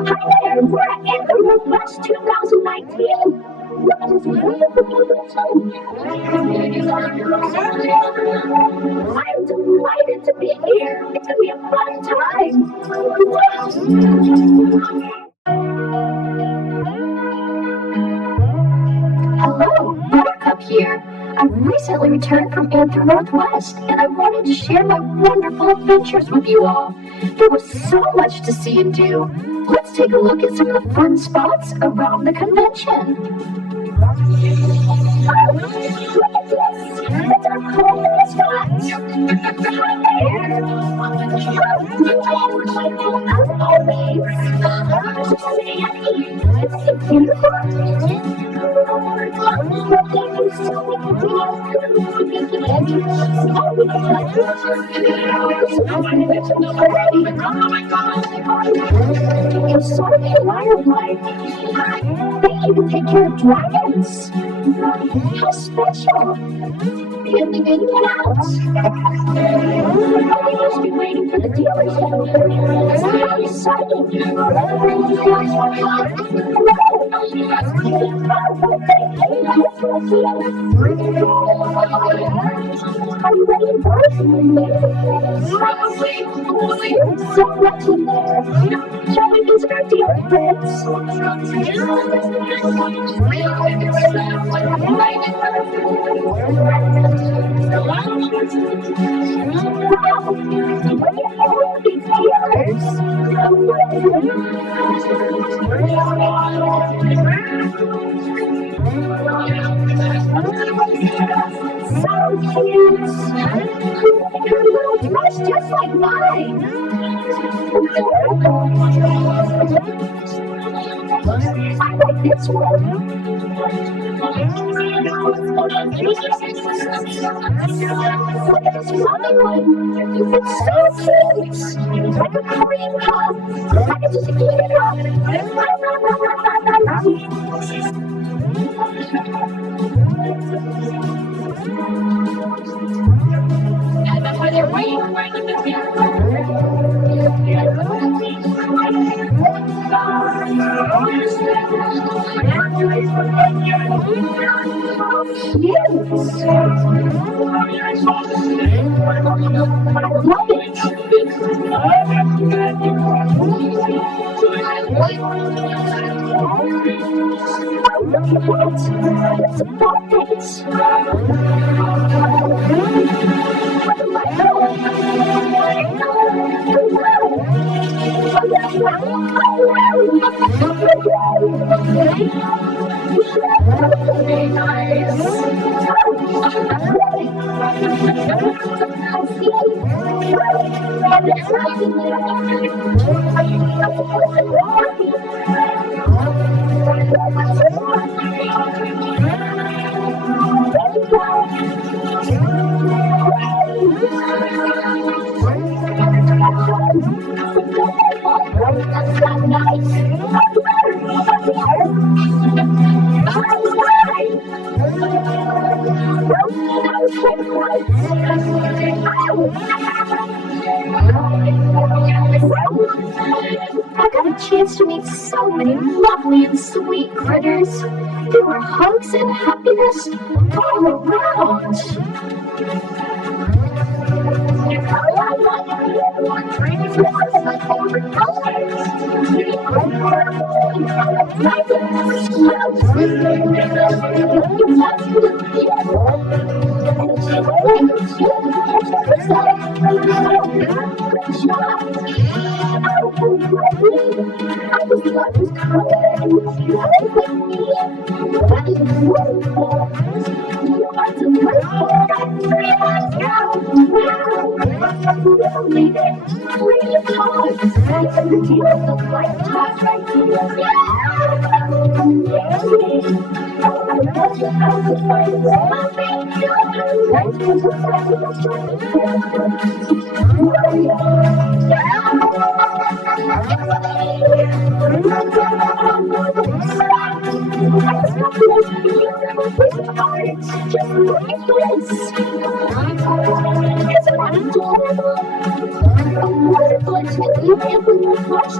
Hi there, we're at Anthem Northwest 2019. I'm delighted to be here. It's going to be a fun time. Hello, Buttercup here. I've recently returned from Anthem Northwest, and I wanted to share my wonderful adventures with you all. There was so much to see and do. Let's take a look at some of the fun spots around the convention. It's sort of a wildlife. They even take care of dragons. How special. Getting in and out. They must be waiting for the dealers. It's how exciting. I'm ready for it. So much in there. Shall we visit our dealer friends? So cute! Her little dress just like mine! I like this one! Look at this running one! It's so cute! It's like a cream puff! I can just eat it up! And that's why they're waiting for the I got a chance to meet so many lovely and sweet critters. There were hugs and happiness all around.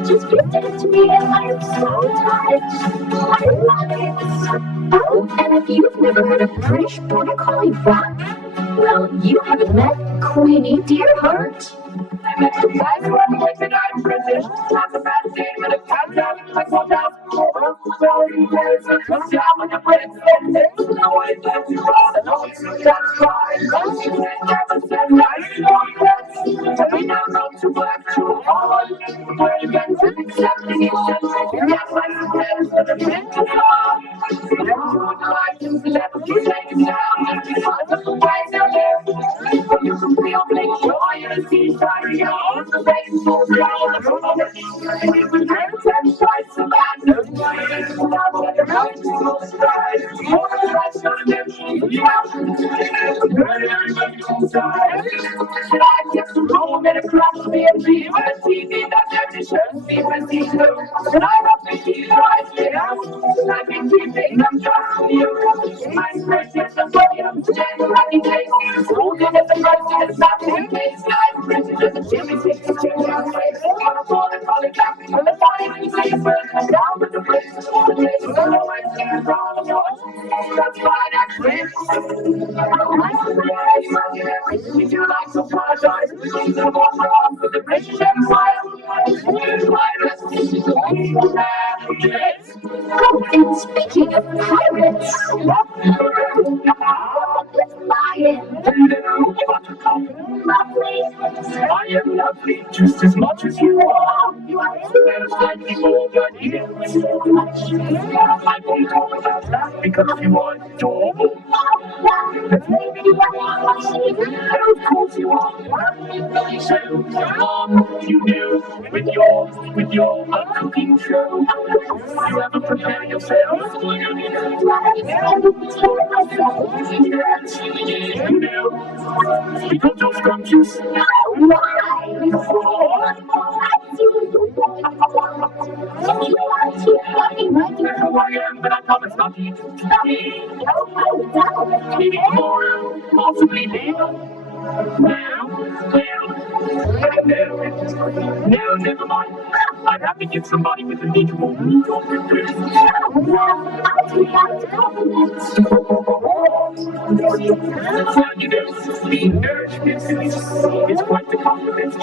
Just it to me, and I'm so touched. I love it. Oh, and if you've never heard of British Border Collie Rock, well, you haven't met Queenie Deerheart. I'm British, not the bad thing, but a cat down, I fall down. Comes down when the break is no way that you are, and always that's fine. You never said right, every now and to black to hard. Where you get to accepting yourself, you're not like the best, but the best is hard. Everyone likes you, never you take it down, and you find the way to live. But you can feel big joy in the seaside, you're on the face, so proud of the moment. You can dance and try to laugh, and without what you're going to strive. More than that's not live, you have to live. Everybody inside. I get to roam and across me and see when I see me, that every shirt, see when I see you. And I love to keep right there. I've been keeping them just for you. My precious and body, I'm staying running days. Holding at the mercy, it's not the case. I'm precious as a chimney, take the chimney on the face. I'm a fall and call it back. I'm a body when you say it's first. I'm down with the place. The place is always here, all the more. That's why that's real. Would you like to apologize? The more for the British Empire. Oh, and speaking of pirates, I am lovely just as much as you are. You are slightly more than you so much. I won't talk about that because you are adorable. But maybe you are of course you are. So, you do with your cooking show. You ever prepare yourself? You do. Because those scrumptious. But I promise not to eat. Maybe tomorrow, possibly later. No, never mind. I'd have to get somebody with a visual. So you know, the nourishment is quite the compliment.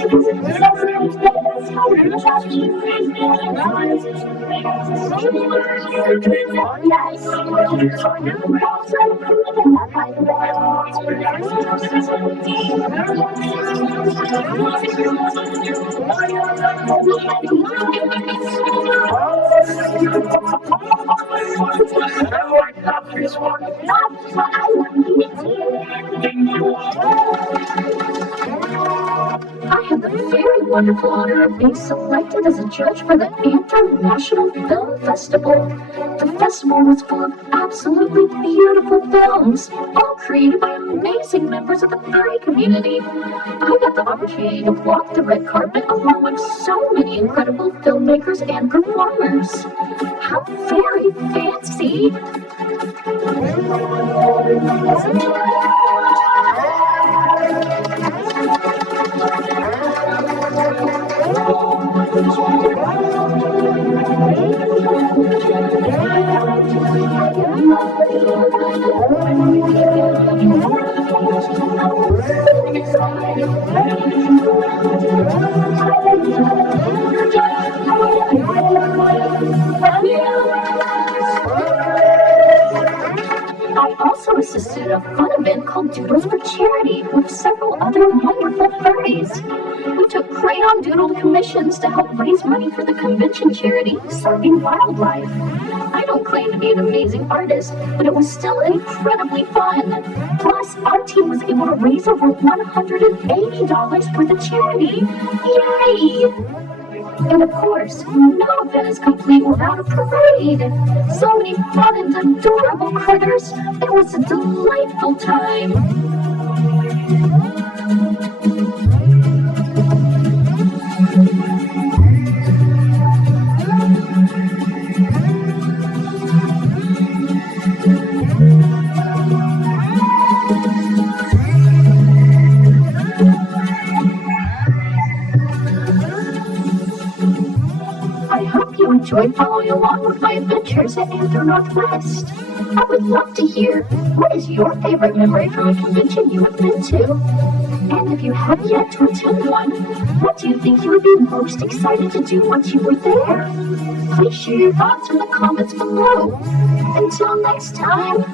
I have the very wonderful honor of being selected as a judge for the International Film Festival. The festival was full of absolutely beautiful films, all created by amazing members of the furry community. I got the opportunity to walk the red carpet along with so many incredible filmmakers and performers. How very fancy! I also assisted a fun event called Doodles for Charity with several other wonderful furries. We took crayon doodle commissions to help raise money for the convention charity, Serving Wildlife. I don't claim to be an amazing artist, but it was still incredibly fun. Plus, our team was able to raise over $180 for the charity. Yay! And of course, no event is complete without a parade. So many fun and adorable critters. It was a delightful time. I hope enjoyed following along with my adventures at Anther Northwest. I would love to hear, what is your favorite memory from a convention you have been to? And if you have yet to attend one, what do you think you would be most excited to do once you were there? Please share your thoughts in the comments below. Until next time.